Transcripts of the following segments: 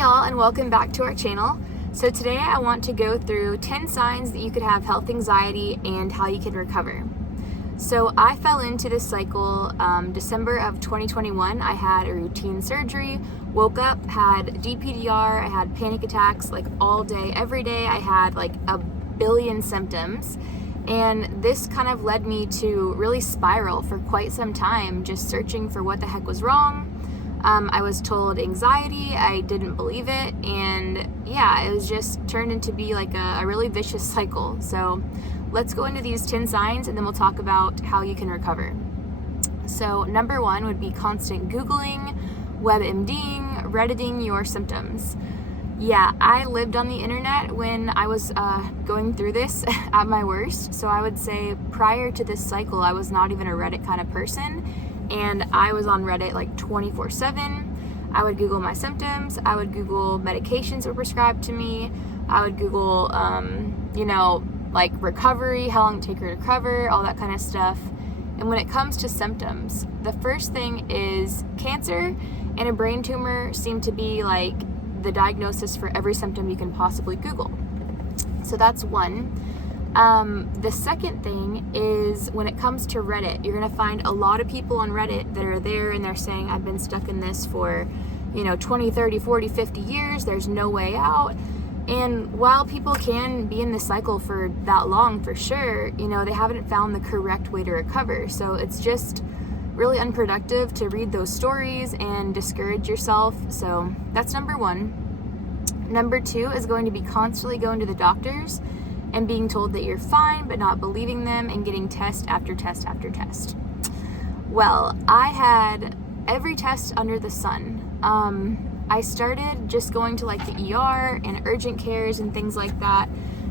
y'all, and welcome back to our channel. So today I want to go through 10 signs that you could have health anxiety and how you can recover. So I fell into this cycle December of 2021. I had a routine surgery, woke up, had DPDR, I had panic attacks like all day, every day. I had like a billion symptoms. And this kind of led me to really spiral for quite some time, just searching for what the heck was wrong. I was told anxiety, I didn't believe it, and yeah, it was just turned into be like a really vicious cycle. So let's go into these 10 signs and then we'll talk about how you can recover. So number 1 would be constant Googling, WebMDing, Redditing your symptoms. Yeah, I lived on the internet when I was going through this at my worst. So I would say prior to this cycle, I was not even a Reddit kind of person. And I was on Reddit like 24/7. I would Google my symptoms. I would Google medications that were prescribed to me. I would Google, like recovery, how long it take to recover, all that kind of stuff. And when it comes to symptoms, the first thing is cancer and a brain tumor seem to be like the diagnosis for every symptom you can possibly Google. So that's one. The second thing is when it comes to Reddit, you're going to find a lot of people on Reddit that are there and they're saying, I've been stuck in this for, 20, 30, 40, 50 years. There's no way out. And while people can be in this cycle for that long, for sure, they haven't found the correct way to recover. So it's just really unproductive to read those stories and discourage yourself. So that's number 1. Number 2 is going to be constantly going to the doctors and being told that you're fine, but not believing them and getting test after test after test. Well, I had every test under the sun. I started just going to like the ER and urgent cares and things like that,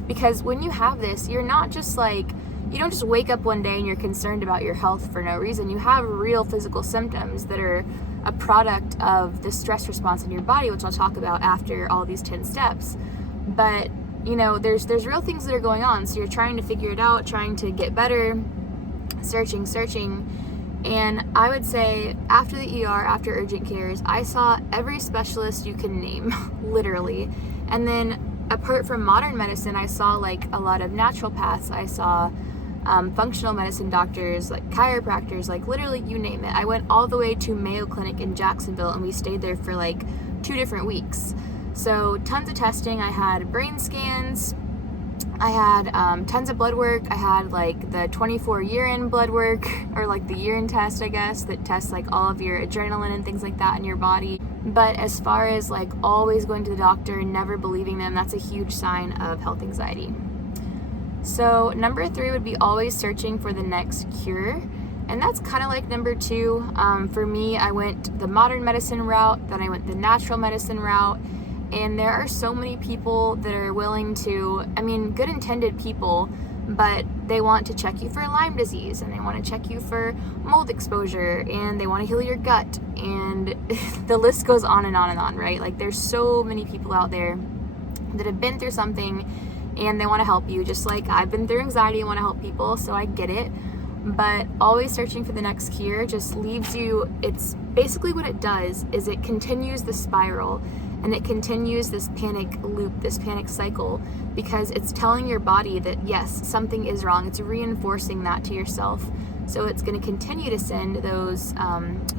because when you have this, you're not just like, you don't just wake up one day and you're concerned about your health for no reason. You have real physical symptoms that are a product of the stress response in your body, which I'll talk about after all these 10 steps. But there's real things that are going on. So you're trying to figure it out, trying to get better, searching. And I would say after the ER, after urgent cares, I saw every specialist you can name, literally. And then apart from modern medicine, I saw like a lot of naturopaths. I saw functional medicine doctors, like chiropractors, like literally you name it. I went all the way to Mayo Clinic in Jacksonville and we stayed there for like 2 different weeks. So tons of testing. I had brain scans. I had tons of blood work. I had like the 24 urine blood work, or like the urine test, I guess, that tests like all of your adrenaline and things like that in your body. But as far as like always going to the doctor and never believing them, that's a huge sign of health anxiety. So number 3 would be always searching for the next cure. And that's kind of like number 2. For me, I went the modern medicine route, then I went the natural medicine route. And there are so many people that are willing to, good intended people, but they want to check you for Lyme disease and they want to check you for mold exposure and they want to heal your gut. And the list goes on and on and on, right? Like there's so many people out there that have been through something and they want to help you, just like I've been through anxiety and want to help people, so I get it. But always searching for the next cure just leaves you, it's basically what it does is it continues the spiral. And it continues this panic loop, this panic cycle, because it's telling your body that yes, something is wrong. It's reinforcing that to yourself. So it's going to continue to send those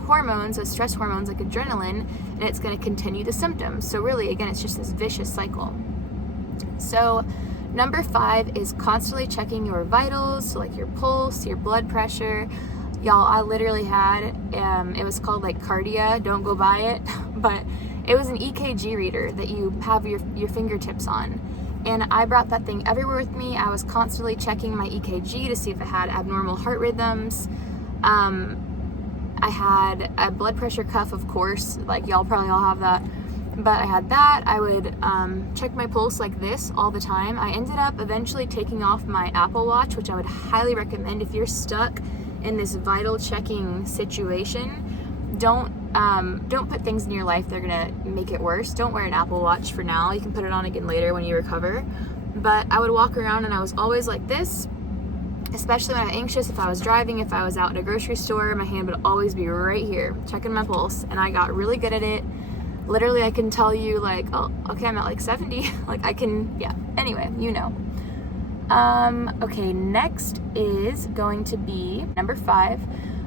hormones, those stress hormones like adrenaline, and it's going to continue the symptoms. So really, again, it's just this vicious cycle. So number 5 is constantly checking your vitals, so like your pulse, your blood pressure. Y'all, I literally had, it was called like Cardia, don't go buy it, but it was an EKG reader that you have your fingertips on. And I brought that thing everywhere with me. I was constantly checking my EKG to see if it had abnormal heart rhythms. I had a blood pressure cuff, of course, like y'all probably all have that. But I had that. I would check my pulse like this all the time. I ended up eventually taking off my Apple Watch, which I would highly recommend if you're stuck in this vital checking situation. Don't put things in your life that are gonna make it worse. Don't wear an Apple Watch for now. You can put it on again later when you recover. But I would walk around and I was always like this, especially when I'm anxious. If I was driving, if I was out in a grocery store, my hand would always be right here, checking my pulse. And I got really good at it. literally I can tell you like, oh, okay, I'm at like 70. Like I can, yeah, anyway, you know. Okay, next is going to be number 5,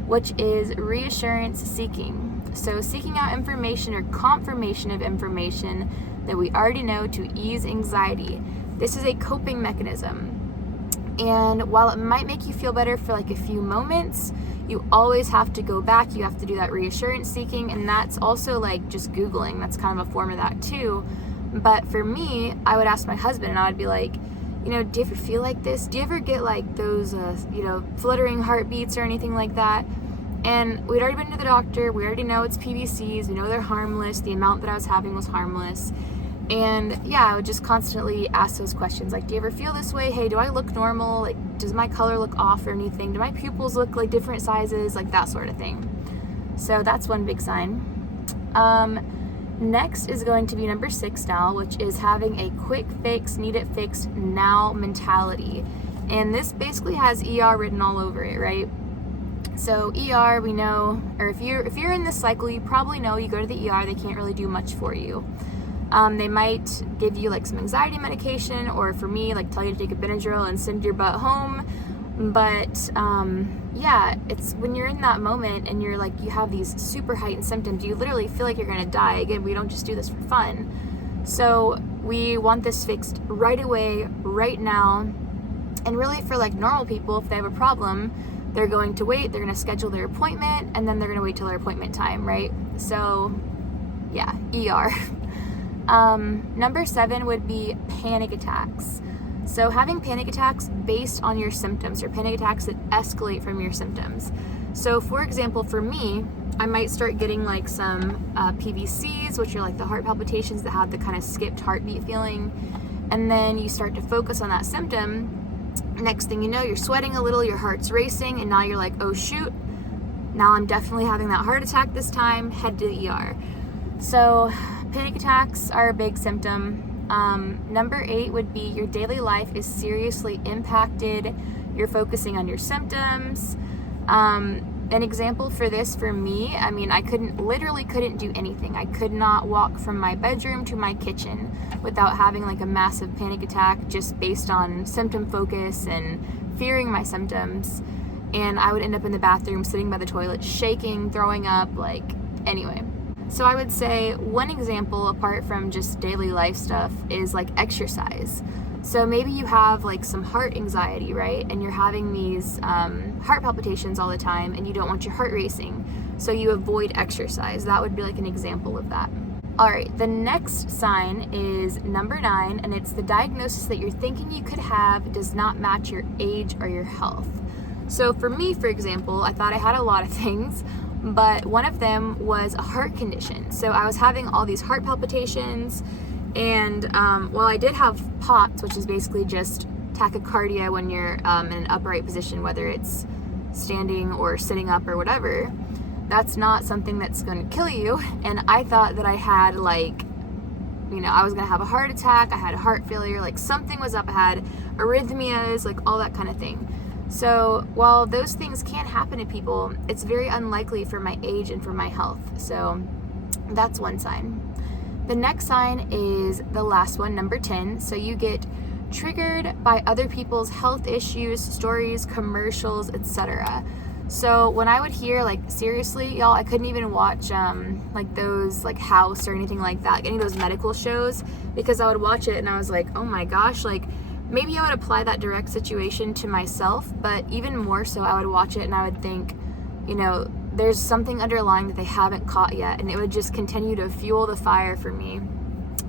which is reassurance seeking. So seeking out information or confirmation of information that we already know to ease anxiety. This is a coping mechanism. And while it might make you feel better for like a few moments, you always have to go back. You have to do that reassurance seeking, and that's also like just Googling. That's kind of a form of that too. But for me, I would ask my husband, and I would be like, you know, do you ever feel like this? Do you ever get like those, fluttering heartbeats or anything like that? And we'd already been to the doctor. We already know it's PVCs. We know they're harmless. The amount that I was having was harmless. And yeah, I would just constantly ask those questions. Like, do you ever feel this way? Hey, do I look normal? Like, does my color look off or anything? Do my pupils look like different sizes? Like that sort of thing. So that's one big sign. Next is going to be number 6 now, which is having a quick fix, need it fixed now mentality. And this basically has ER written all over it, right? So ER, we know, or if you're in this cycle, you probably know you go to the ER, they can't really do much for you. They might give you like some anxiety medication, or for me, like tell you to take a Benadryl and send your butt home. But yeah, it's when you're in that moment and you're like, you have these super heightened symptoms, you literally feel like you're gonna die. Again, we don't just do this for fun. So we want this fixed right away, right now. And really for like normal people, if they have a problem, they're going to wait, they're gonna schedule their appointment, and then they're gonna wait till their appointment time, right? So yeah, ER. Number 7 would be panic attacks. So having panic attacks based on your symptoms, or panic attacks that escalate from your symptoms. So for example, for me, I might start getting like some PVCs, which are like the heart palpitations that have the kind of skipped heartbeat feeling. And then you start to focus on that symptom. Next thing you know, you're sweating a little, your heart's racing, and now you're like, oh shoot, now I'm definitely having that heart attack this time, head to the ER. So panic attacks are a big symptom. Number 8 would be your daily life is seriously impacted. You're focusing on your symptoms. An example for this for me, I mean, I literally couldn't do anything. I could not walk from my bedroom to my kitchen without having like a massive panic attack just based on symptom focus and fearing my symptoms. And I would end up in the bathroom sitting by the toilet, shaking, throwing up, like, anyway. So I would say one example apart from just daily life stuff is like exercise. So maybe you have like some heart anxiety, right? And you're having these heart palpitations all the time and you don't want your heart racing. So you avoid exercise. That would be like an example of that. All right, the next sign is number 9, and it's the diagnosis that you're thinking you could have does not match your age or your health. So for me, for example, I thought I had a lot of things, but one of them was a heart condition. So I was having all these heart palpitations, and while I did have POTS, which is basically just tachycardia when you're in an upright position, whether it's standing or sitting up or whatever, that's not something that's going to kill you. And I thought that I had like, I was going to have a heart attack, I had heart failure, like something was up, I had arrhythmias, like all that kind of thing. So while those things can happen to people, it's very unlikely for my age and for my health. So that's one sign. The next sign is the last one, number 10. So you get triggered by other people's health issues, stories, commercials, etc. So when I would hear, like, seriously, y'all, I couldn't even watch like those like House or anything like that, like any of those medical shows, because I would watch it and I was like, oh my gosh, like maybe I would apply that direct situation to myself, but even more so, I would watch it and I would think, there's something underlying that they haven't caught yet, and it would just continue to fuel the fire for me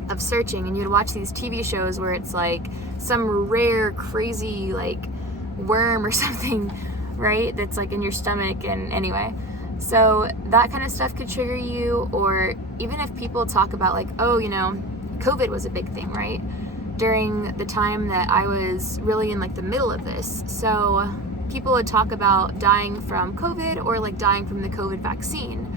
of searching. And you'd watch these TV shows where it's like some rare, crazy, like worm or something, right, that's like in your stomach. And anyway, so that kind of stuff could trigger you. Or even if people talk about like, oh, COVID was a big thing, right, during the time that I was really in like the middle of this. So people would talk about dying from COVID or like dying from the COVID vaccine,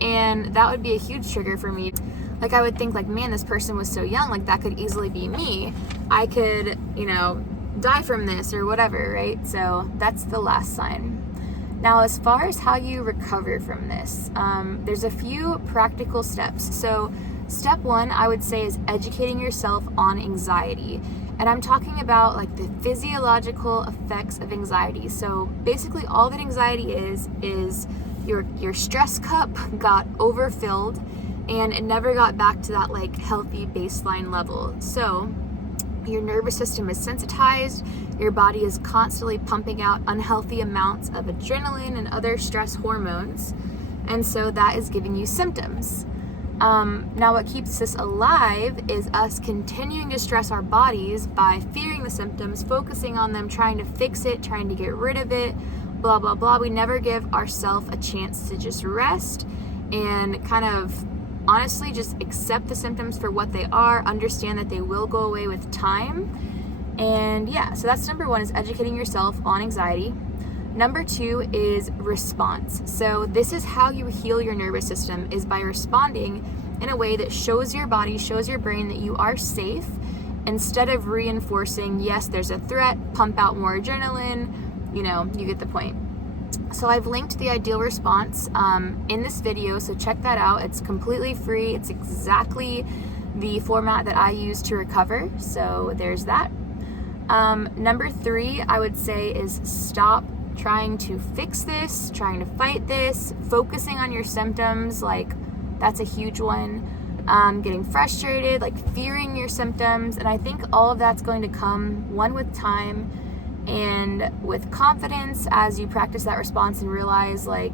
and that would be a huge trigger for me. Like I would think like, man, this person was so young, like that could easily be me. I could, die from this or whatever, right? So that's the last sign. Now, as far as how you recover from this, there's a few practical steps. So step one, I would say, is educating yourself on anxiety. And I'm talking about like the physiological effects of anxiety. So basically all that anxiety is your stress cup got overfilled and it never got back to that like healthy baseline level. So your nervous system is sensitized, your body is constantly pumping out unhealthy amounts of adrenaline and other stress hormones, and so that is giving you symptoms. Now what keeps us alive is us continuing to stress our bodies by fearing the symptoms, focusing on them, trying to fix it, trying to get rid of it, blah, blah, blah. We never give ourselves a chance to just rest and kind of honestly just accept the symptoms for what they are, understand that they will go away with time. And yeah, so that's number one, is educating yourself on anxiety. Number two is response. So this is how you heal your nervous system, is by responding in a way that shows your body, shows your brain that you are safe, instead of reinforcing, yes, there's a threat, pump out more adrenaline, you get the point. So I've linked the ideal response in this video, so check that out. It's completely free. It's exactly the format that I use to recover, so there's that. Number three, I would say, is stop trying to fix this, trying to fight this, focusing on your symptoms, like that's a huge one. Getting frustrated, like fearing your symptoms, and I think all of that's going to come, one, with time, and with confidence as you practice that response and realize, like,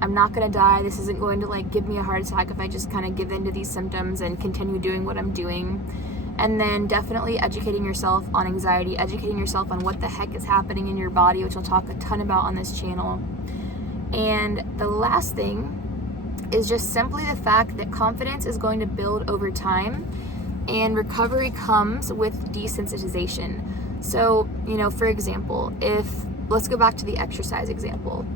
I'm not gonna die, this isn't going to like give me a heart attack if I just kind of give in to these symptoms and continue doing what I'm doing. And then definitely educating yourself on anxiety, educating yourself on what the heck is happening in your body, which I'll talk a ton about on this channel. And the last thing is just simply the fact that confidence is going to build over time, and recovery comes with desensitization. So, for example, let's go back to the exercise example.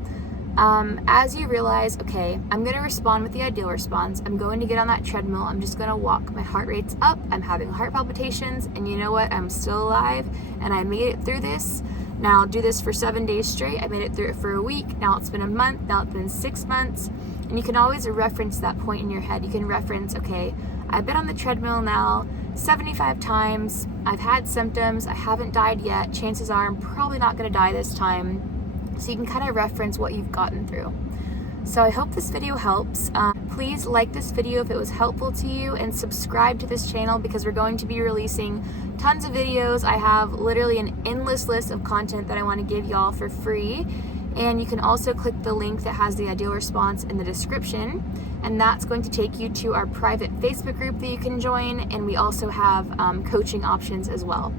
As you realize, okay, I'm going to respond with the ideal response. I'm going to get on that treadmill. I'm just going to walk. My heart rate's up. I'm having heart palpitations. And you know what? I'm still alive and I made it through this. Now I'll do this for 7 days straight. I made it through it for a week. Now it's been a month. Now it's been 6 months. And you can always reference that point in your head. You can reference, okay, I've been on the treadmill now 75 times. I've had symptoms. I haven't died yet. Chances are I'm probably not going to die this time. So you can kind of reference what you've gotten through. So I hope this video helps. Please like this video if it was helpful to you, and subscribe to this channel because we're going to be releasing tons of videos. I have literally an endless list of content that I want to give y'all for free. And you can also click the link that has the ideal response in the description, and that's going to take you to our private Facebook group that you can join, and we also have coaching options as well.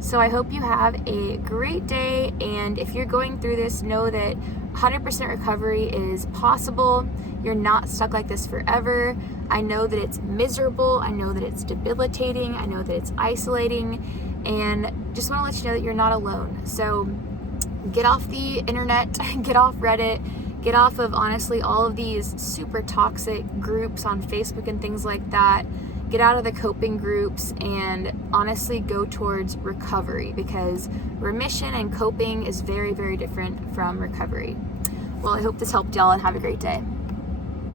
So I hope you have a great day, and if you're going through this, know that 100% recovery is possible. You're not stuck like this forever. I know that it's miserable. I know that it's debilitating. I know that it's isolating, and just want to let you know that you're not alone. So get off the internet, get off Reddit, get off of, honestly, all of these super toxic groups on Facebook and things like that. Get out of the coping groups and honestly go towards recovery, because remission and coping is very, very different from recovery. Well, I hope this helped y'all, and have a great day.